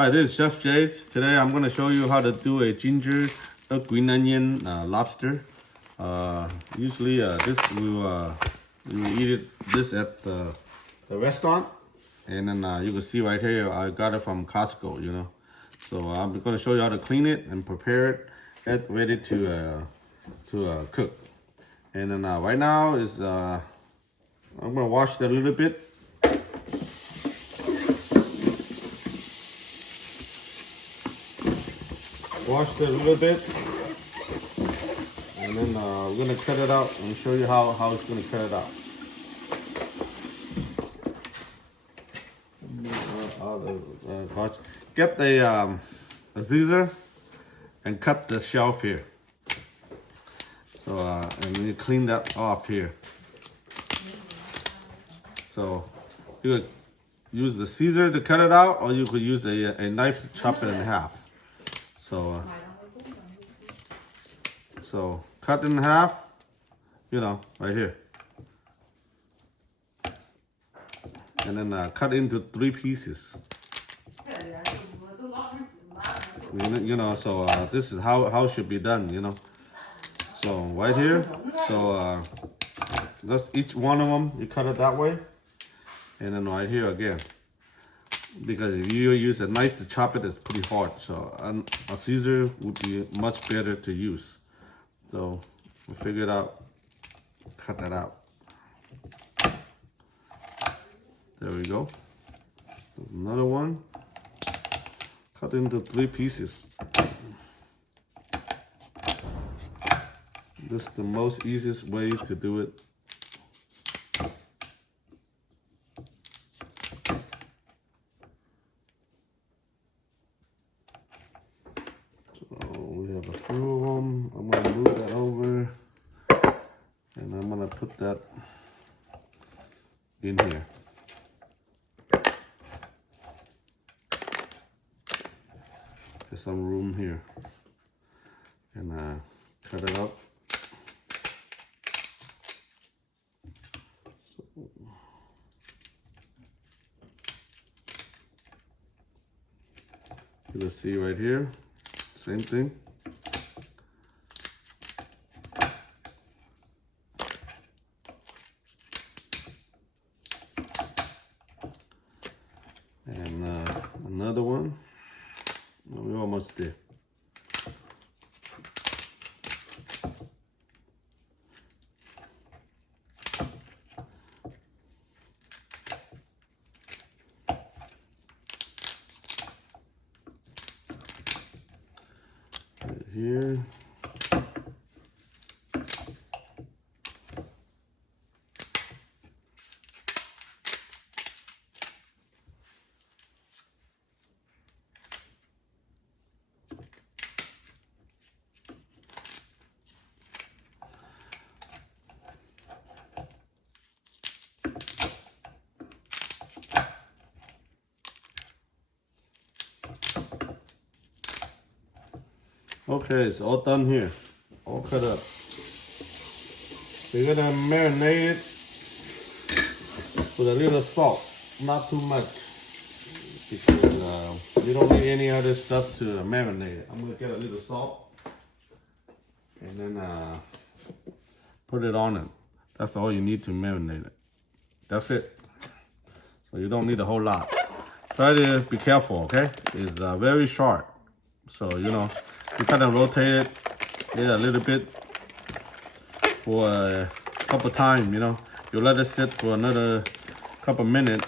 Hi, this is Chef Jade. Today I'm going to show you how to do a ginger green onion lobster. Usually this you eat this at the restaurant, and then you can see right here I got it from Costco. So I'm going to show you how to clean it and prepare it, get ready to cook. And then right now is I'm going to wash it a little bit. Wash it a little bit, and then we're gonna cut it out and show you how it's gonna cut it out. Get a scissor and cut the shelf here. So and then you clean that off here. So you could use the scissor to cut it out, or you could use a knife to chop it in half. So cut in half, right here. And then cut into 3 pieces. So this is how it should be done, So right here, so that's each one of them, you cut it that way. And then right here again. Because if you use a knife to chop it, it's pretty hard. So a scissor would be much better to use. So we figured out, cut that out. There we go. Another one, cut into 3 pieces. This is the most easiest way to do it. We have a few of them. I'm going to move that over, and I'm going to put that in here. There's some room here, and cut it up. You can see right here. Same thing. And another one. We're almost there. Here. Okay, it's all done here, all cut up. We're gonna marinate it with a little salt, not too much, because you don't need any other stuff to marinate it. I'm gonna get a little salt and then put it on it. That's all you need to marinate it. That's it. So you don't need a whole lot. Try to be careful, okay? It's very sharp, so you kind of rotate it a little bit for a couple times, You let it sit for another couple minutes,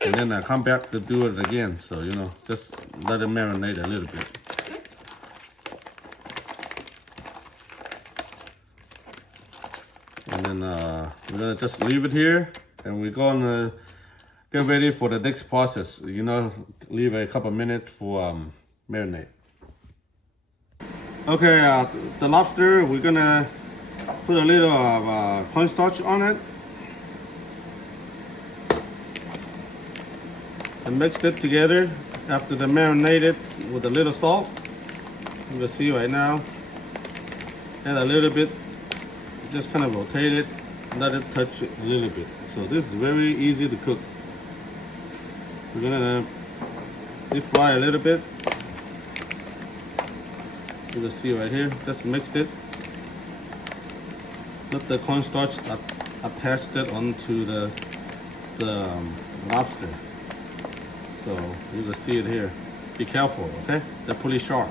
and then I come back to do it again. So, just let it marinate a little bit. And then we're gonna just leave it here, and we're gonna get ready for the next process. Leave a couple minutes for marinate. Okay, the lobster, we're gonna put a little cornstarch on it and mix it together after the marinated with a little salt. You can see right now, add a little bit, just kind of rotate it, let it touch it a little bit. So this is very easy to cook. We're gonna deep fry a little bit. You can see right here, just mixed it. Let the cornstarch attached it onto the lobster. So you can see it here. Be careful, okay? They're pretty sharp.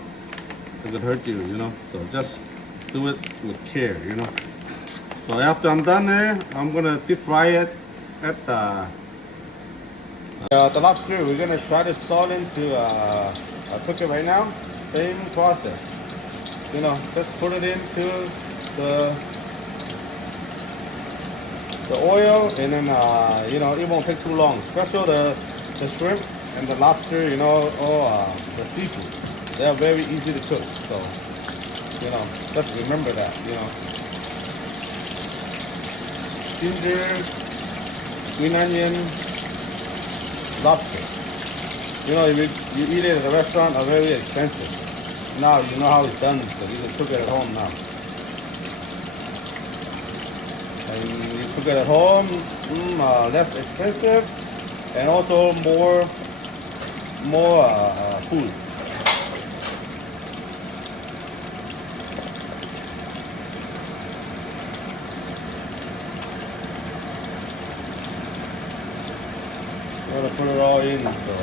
It could hurt you, you know. So just do it with care, you know. So after I'm done there, I'm gonna deep fry it at the lobster. We're gonna try to start into cook it right now. Same process. You know, just put it into the oil, and then you know, it won't take too long. Especially the shrimp and the lobster, you know, or the seafood. They are very easy to cook. So you know, just remember that. You know, ginger, green onion, lobster. You know, if you eat it at a restaurant, are very expensive. Now you know how it's done, so you can cook it at home now. And you cook it at home, less expensive, and also more food. I'm gonna put it all in, so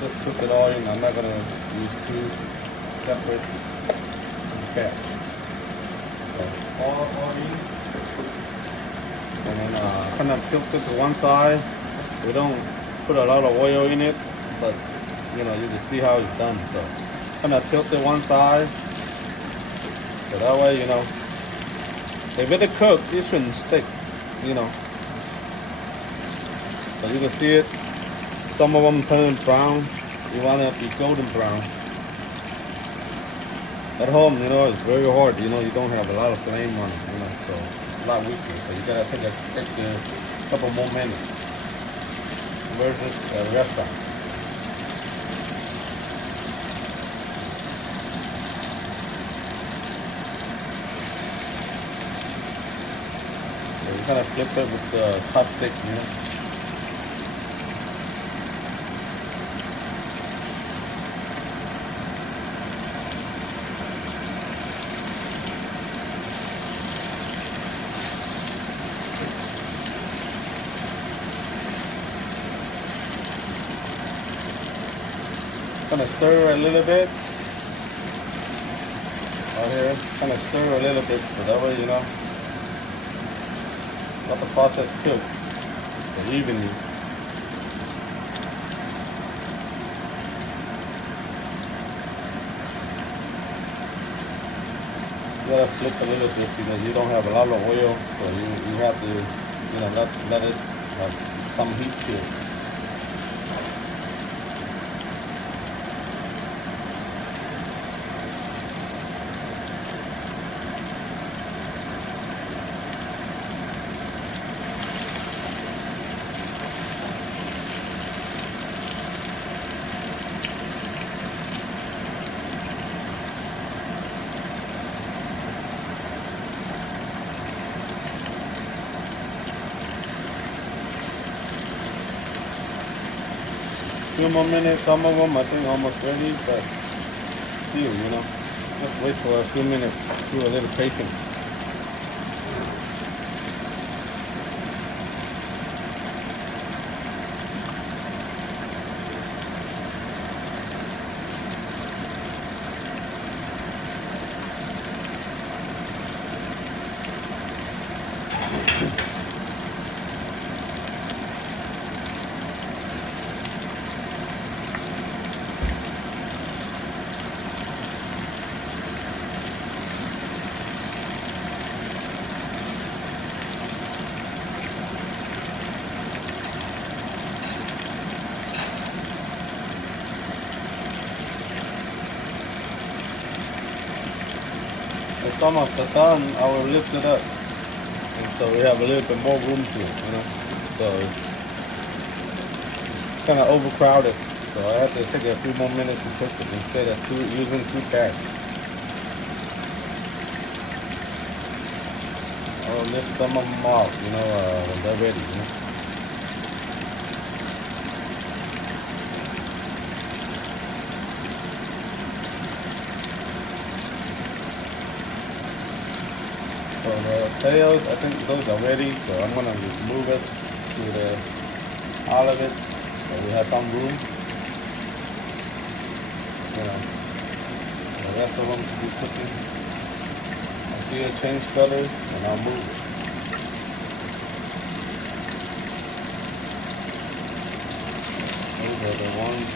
just cook it all in. I'm not gonna use two separate pans. So all in, and then kind of tilt it to one side. We don't put a lot of oil in it, but you know, you can see how it's done. So kind of tilt it one side, so that way, you know, if it cooked, it shouldn't stick, you know. So you can see it. Some of them turn brown. You want it to be golden brown. At home, you know, it's very hard. You know, you don't have a lot of flame on it. You know, so it's a lot weaker. So you gotta take a couple more minutes versus a restaurant. So you kind of flip it with the chopstick, you know. Kind of stir a little bit. Out here, kind of stir a little bit, so that way, you know, let the process cook evenly. You gotta flip a little bit because you don't have a lot of oil, so you have to, you know, let it have some heat to it. Few more minutes, some of them I think almost ready, but still, you know, just wait for a few minutes, do a little patient. It's almost done, I will lift it up. And so we have a little bit more room to it, you know. So it's kind of overcrowded. So I have to take a few more minutes to cook it instead of using two pans. I'll lift some of them out, you know, when they're ready, you know. the tails, I think those are ready, so I'm gonna remove it all of it, so we have some room. The rest of them to be cooking. I'll see it change color, and I'll move it. Those are the ones.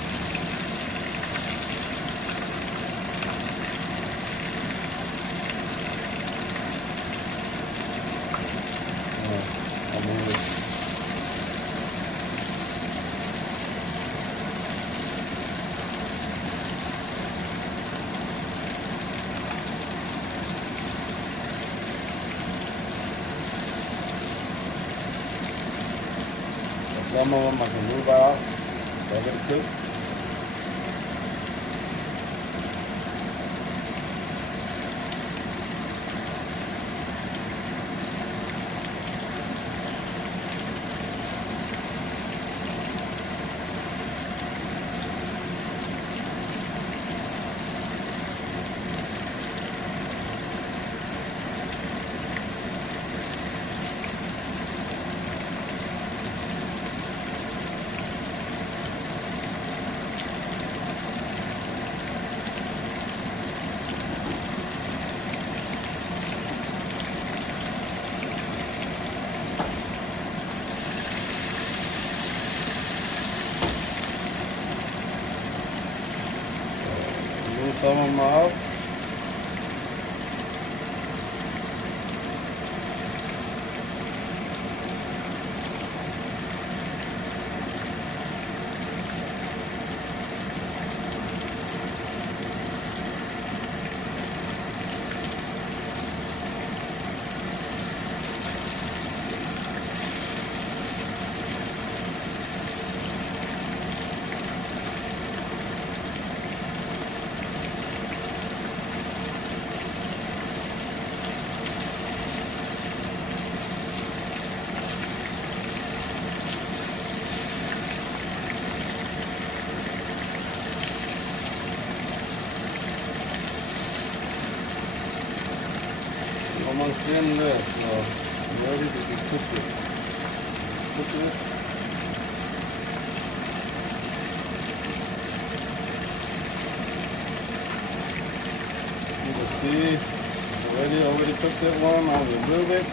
I'll move it. Some of them I can move out, they're gonna cook. Move some of them out. Almost in there, so I'm ready to be cooking. Cooking it. You can see it's already cooked that one. I'll remove it.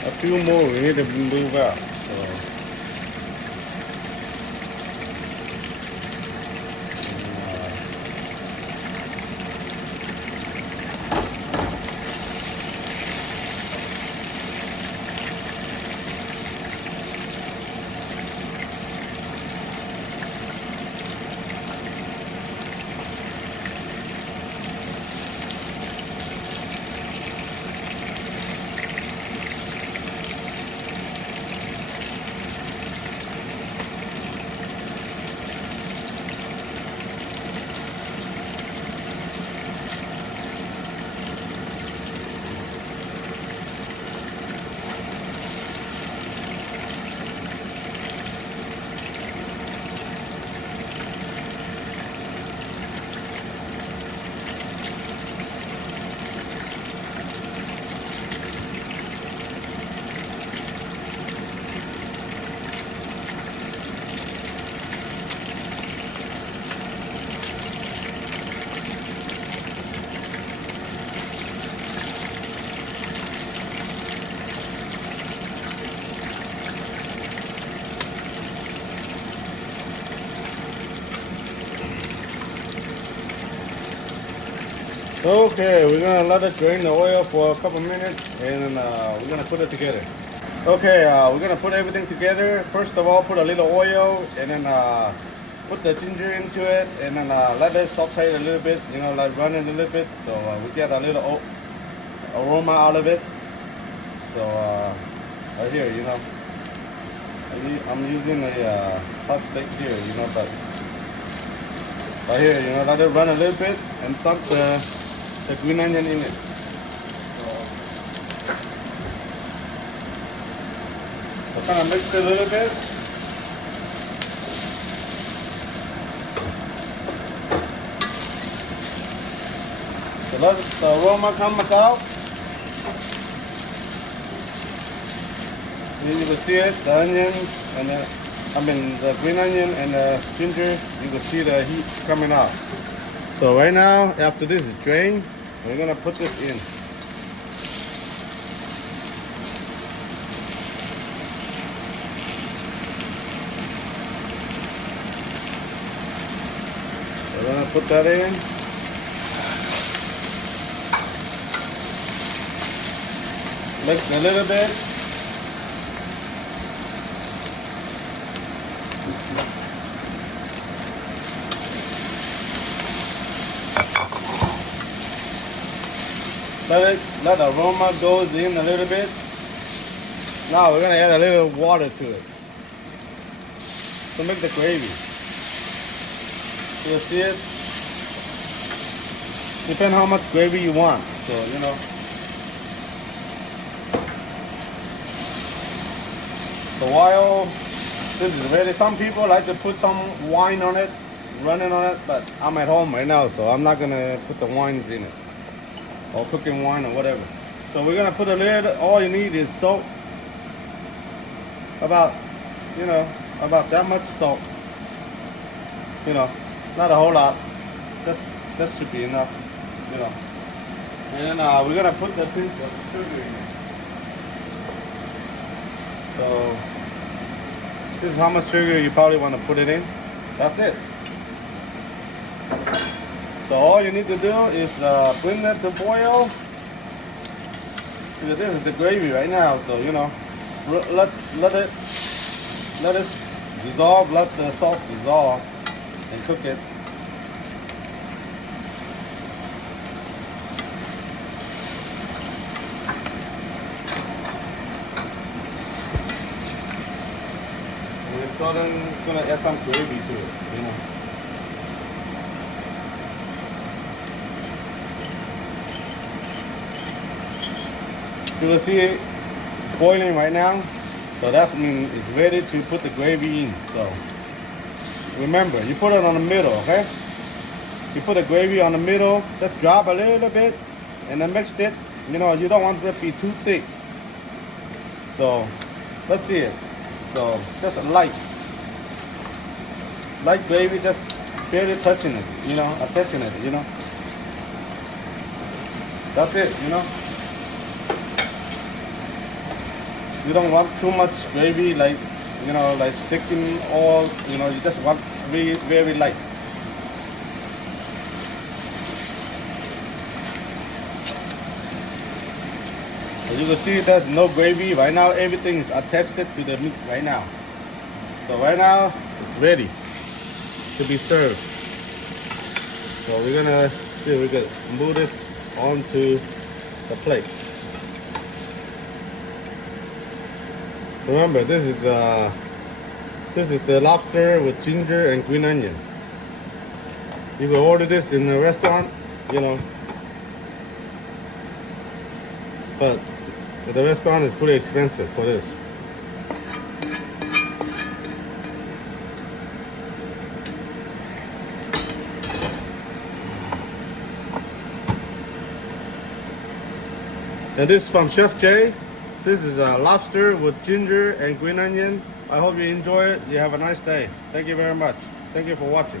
A few more we need to move out. So. Okay, we're gonna let it drain the oil for a couple minutes, and then we're gonna put it together. Okay, we're gonna put everything together. First of all, put a little oil, and then put the ginger into it, and then let it saute a little bit. You know, like run it a little bit, so we get a little aroma out of it. So right here, you know, I'm using a chopstick here, you know, but right here, you know, let it run a little bit and dump the green onion in it. So kind of mix it a little bit. So let the aroma come out. You can see it, the onion and the green onion and the ginger. You can see the heat coming out. So right now, after this is drained, we're gonna put this in. We're gonna put that in. Mix a little bit. Let the aroma goes in a little bit. Now we're gonna add a little water to it to make the gravy. You see it? Depends how much gravy you want. So you know. So while this is ready, some people like to put some wine on it, running on it, but I'm at home right now, so I'm not gonna put the wines in it. Or cooking wine or whatever. So we're gonna put a little, all you need is salt. About that much salt. You know, not a whole lot. That should be enough, you know. And then we're gonna put the pinch of sugar in it. So this is how much sugar you probably want to put it in. That's it. So all you need to do is bring that to boil. This is the gravy right now, so you know, let it dissolve, let the salt dissolve, and cook it. And we're gonna add some gravy to it, you know. You will see it boiling right now, so that means it's ready to put the gravy in. So remember, you put it on the middle, okay? You put the gravy on the middle, just drop a little bit, and then mix it. You know, you don't want it to be too thick. So let's see it. So just a light gravy, just barely touching it. You know, touching it. You know, that's it. You know. You don't want too much gravy, like, you know, like sticking all, you know, you just want very, very light. As you can see, there's no gravy. Right now, everything is attached to the meat right now. So right now, it's ready to be served. So we're gonna see if we can move this onto the plate. Remember, this is the lobster with ginger and green onion. You can order this in a restaurant, you know, but the restaurant is pretty expensive for this. And this is from Chef Jay. This is a lobster with ginger and green onion. I hope you enjoy it. You have a nice day. Thank you very much. Thank you for watching.